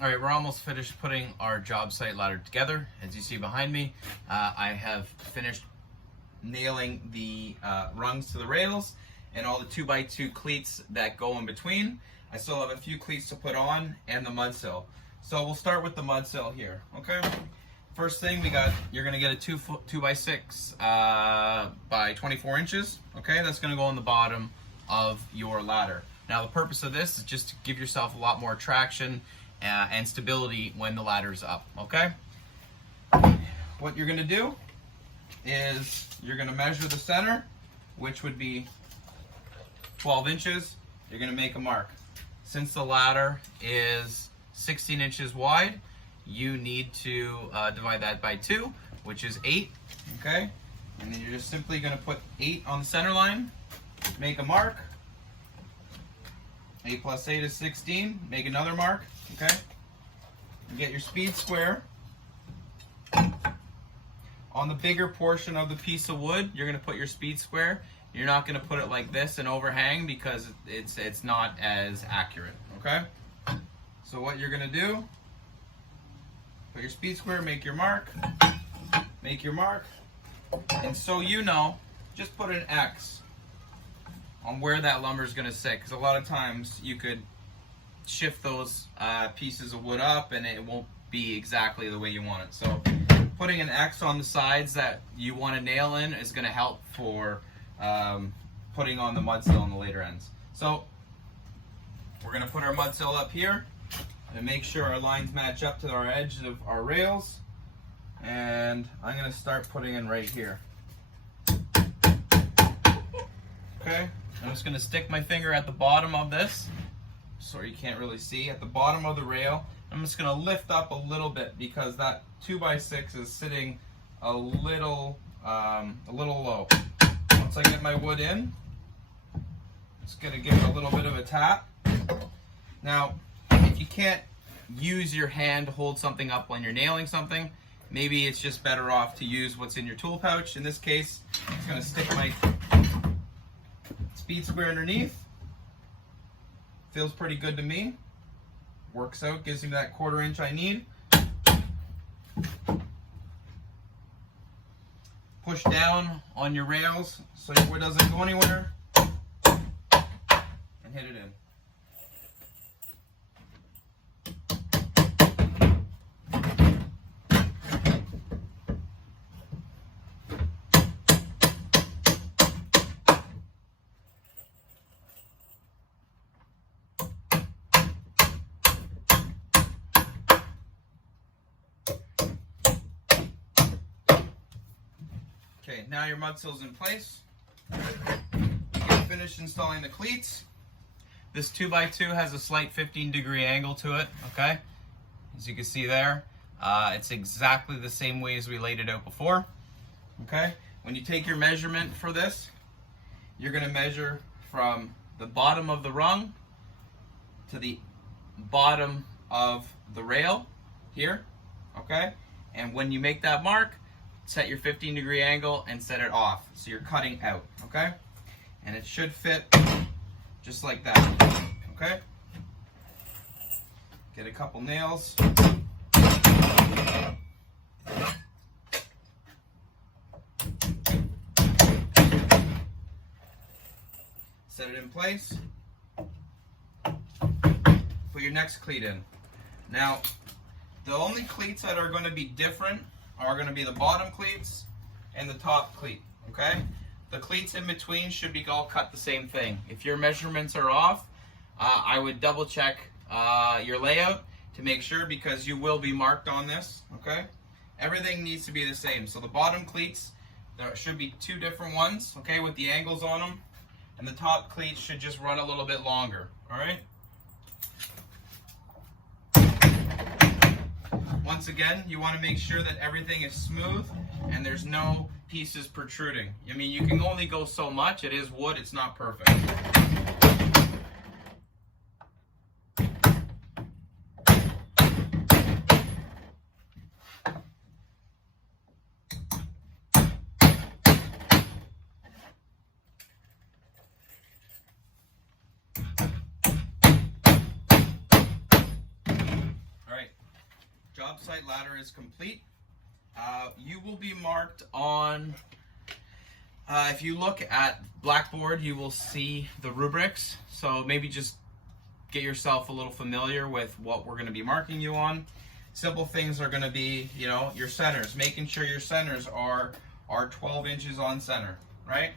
All right, we're almost finished putting our job site ladder together. As you see behind me, I have finished nailing the rungs to the rails and all the 2x2 cleats that go in between. I still have a few cleats to put on and the mud sill. So we'll start with the mud sill here, okay? First thing you're gonna get a 2x6 by 24 inches, okay? That's gonna go on the bottom of your ladder. Now the purpose of this is just to give yourself a lot more traction and stability when the ladder's up, okay? What you're gonna do is you're gonna measure the center, which would be 12 inches. You're gonna make a mark. Since the ladder is 16 inches wide, you need to divide that by 2, which is 8, okay? And then you're just simply gonna put 8 on the center line, make a mark. 8 plus 8 is 16, make another mark, okay? You get your speed square. On the bigger portion of the piece of wood, you're gonna put your speed square. You're not gonna put it like this and overhang because it's not as accurate, okay? So what you're gonna do, put your speed square, make your mark, and so you know, just put an X on where that lumber is gonna sit, because a lot of times you could shift those pieces of wood up and it won't be exactly the way you want it. So putting an X on the sides that you want to nail in is going to help for putting on the mud sill on the later ends. So we're going to put our mud sill up here and make sure our lines match up to our edge of our rails, and I'm going to start putting in right here. Okay, I'm just going to stick my finger at the bottom of this, so you can't really see, at the bottom of the rail. I'm just going to lift up a little bit because that 2x6 is sitting a little low. Once I get my wood in, just going to give it a little bit of a tap. Now, if you can't use your hand to hold something up when you're nailing something, maybe it's just better off to use what's in your tool pouch. In this case, I'm just going to stick my speed square underneath. Feels pretty good to me. Works out, gives me that 1/4 inch I need. Push down on your rails so your wood doesn't go anywhere, and hit it in. Okay, now your mud sill's in place. You're finished installing the cleats. This 2x2 has a slight 15-degree angle to it, okay? As you can see there, it's exactly the same way as we laid it out before, okay? When you take your measurement for this, you're gonna measure from the bottom of the rung to the bottom of the rail here, okay? And when you make that mark, set your 15-degree angle and set it off. So you're cutting out, okay? And it should fit just like that, okay? Get a couple nails. Set it in place. Put your next cleat in. Now, the only cleats that are going to be different are going to be the bottom cleats and the top cleat, okay? The cleats in between should be all cut the same thing. If your measurements are off, I would double check your layout to make sure, because you will be marked on this, okay? Everything needs to be the same. So the bottom cleats, there should be 2 different ones, okay, with the angles on them, and the top cleats should just run a little bit longer, all right? Once again, you want to make sure that everything is smooth and there's no pieces protruding. I mean, you can only go so much. It is wood, it's not perfect. job site ladder is complete. You will be marked on, if you look at Blackboard, you will see the rubrics. So maybe just get yourself a little familiar with what we're going to be marking you on. Simple things are going to be, you know, your centers, making sure your centers are 12 inches on center, right?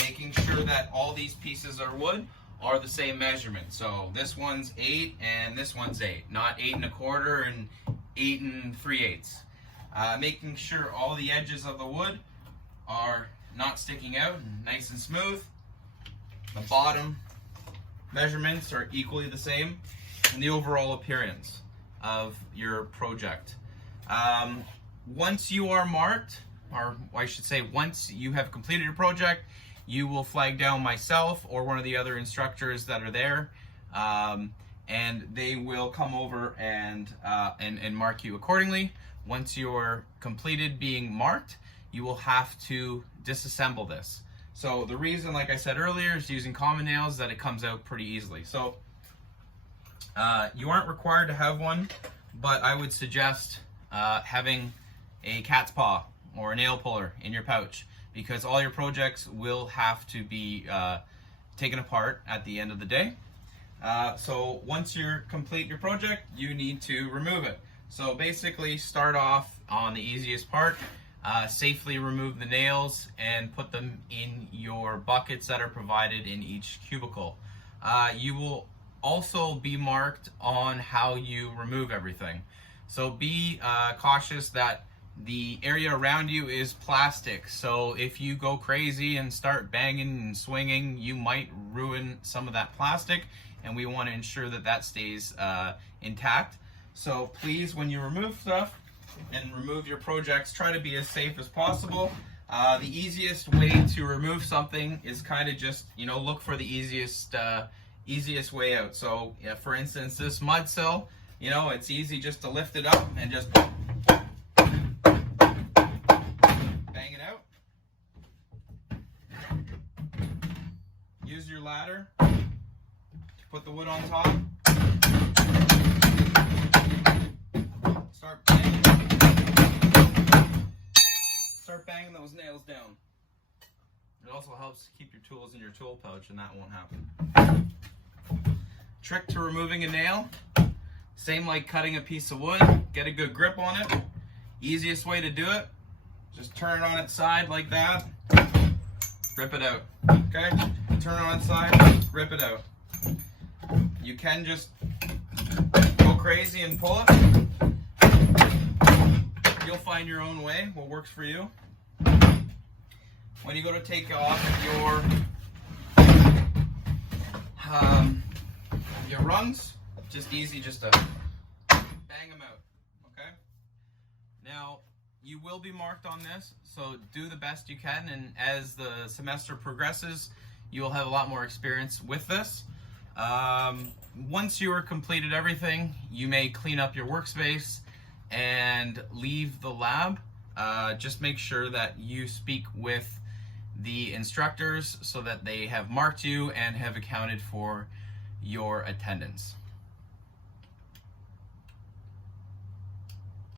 Making sure that all these pieces of wood are the same measurement. So this one's 8 and this one's 8, not 8 1/4 and 8 3/8. Making sure all the edges of the wood are not sticking out and nice and smooth. The bottom measurements are equally the same, and the overall appearance of your project. Once you are marked, or I should say once you have completed your project, you will flag down myself or one of the other instructors that are there, and they will come over and mark you accordingly. Once you're completed being marked, you will have to disassemble this. So the reason, like I said earlier, is using common nails that it comes out pretty easily. So you aren't required to have one, but I would suggest having a cat's paw or a nail puller in your pouch, because all your projects will have to be taken apart at the end of the day. So once you complete your project, you need to remove it. So basically start off on the easiest part. Safely remove the nails and put them in your buckets that are provided in each cubicle. You will also be marked on how you remove everything. So be cautious that the area around you is plastic. So if you go crazy and start banging and swinging, you might ruin some of that plastic, and we want to ensure that that stays intact. So please, when you remove stuff and remove your projects, try to be as safe as possible. The easiest way to remove something is kind of just, you know, look for the easiest way out. So for instance, this mud sill, you know, it's easy just to lift it up and just bang it out. Use your ladder to put the wood on top. Start banging those nails down. It also helps keep your tools in your tool pouch, and that won't happen. Trick to removing a nail, same like cutting a piece of wood. Get a good grip on it. Easiest way to do it, just turn it on its side like that, rip it out. Okay? Turn it on its side, rip it out. You can just go crazy and pull it. You'll find your own way, what works for you. When you go to take off your rungs, just easy just to bang them out, okay? Now, you will be marked on this, so do the best you can, and as the semester progresses, you'll have a lot more experience with this. Once you are completed everything, you may clean up your workspace and leave the lab. Just make sure that you speak with the instructors so that they have marked you and have accounted for your attendance.